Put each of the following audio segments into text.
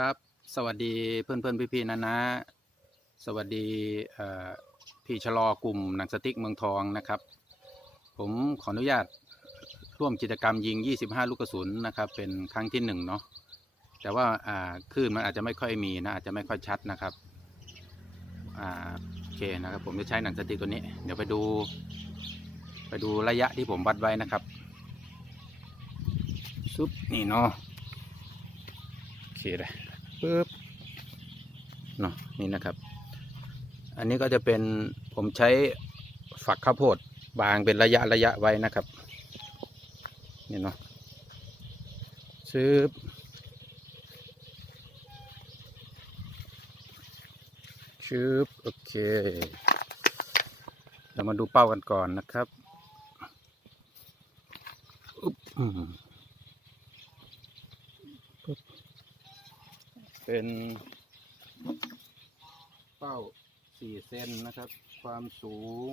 ครับ สวัสดีเพื่อนเพื่อนพี่พี่ๆนะนะ สวัสดีพี่ชะลอกลุ่มหนังสติ๊กเมืองทองนะครับ ผมขออนุญาตร่วมกิจกรรมยิง 25 ลูกกระสุนนะครับ เป็นครั้งที่หนึ่งเนาะแต่ว่าคลื่นมันอาจจะไม่ค่อยมีนะ อาจจะไม่ค่อยชัดนะครับโอเคนะครับ ผมจะใช้หนังสติ๊กตัวนี้ เดี๋ยวไปดู ไปดูระยะที่ผมวัดไว้นะครับซุปนี่เนาะ เคเลยปึ๊บเนาะนี่นะครับ อันนี้ก็จะเป็นผมใช้ฝักข้าวโพดบางเป็นระยะระยะไว้นะครับนี่เนาะซื้อชืบโอเคเรามาดูเป้ากันก่อนนะครับอุ๊บ เป็นเป้าสี่เซนนะครับ ความสูง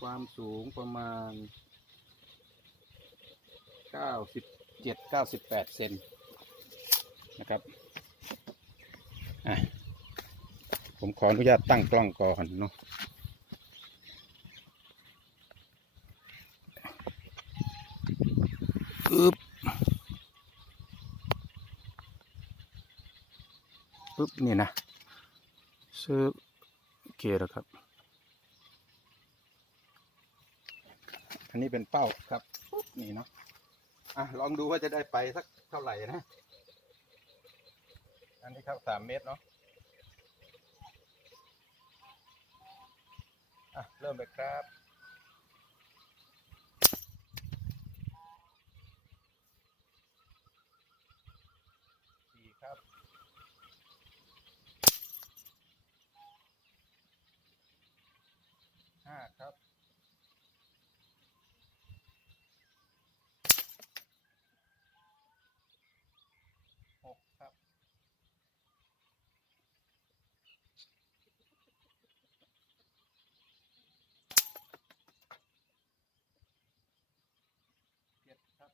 ความสูงประมาณเก้าสิบเจ็ดเก้าสิบแปดเซนนะครับอะผมขออนุญาตตั้งกล้องก่อนเนาะ ปุ๊บนี่นะซื้อโอเคแล้วครับ อันนี้เป็นเป้าครับปุ๊บนี่เนาะอะลองดูว่าจะได้ไปสักเท่าไหร่นะ อันนี้ครับสามเมตรเนาะอะเริ่มเลยครับากครับ หกครับ เจ็ดครับ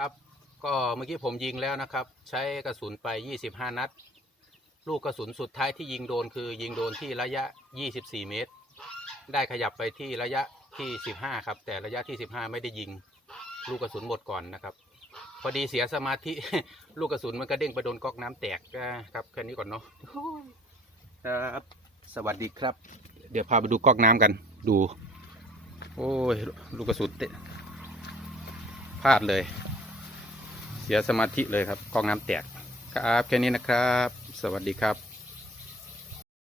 ครับก็เมื่อกี้ผมยิงแล้วนะครับ ใช้กระสุนไป 25 นัด ลูกกระสุนสุดท้ายที่ยิงโดนคือยิงโดนที่ระยะ 24 เมตร ได้ขยับไปที่ระยะที่ 15 ครับ แต่ระยะที่ 15 ไม่ได้ยิง ลูกกระสุนหมดก่อนนะครับ พอดีเสียสมาธิ ลูกกระสุนมันก็เด้งไปโดนก๊อกน้ำแตกนะครับแค่นี้ก่อนเนาะครับสวัสดีครับ เดี๋ยวพาไปดูก๊อกน้ำกัน ดู โอ้ยลูกกระสุนเตะพลาดเลยเสียสมาธิเลยครับกองน้ำแตกครับแค่นี้นะครับ สวัสดีครับ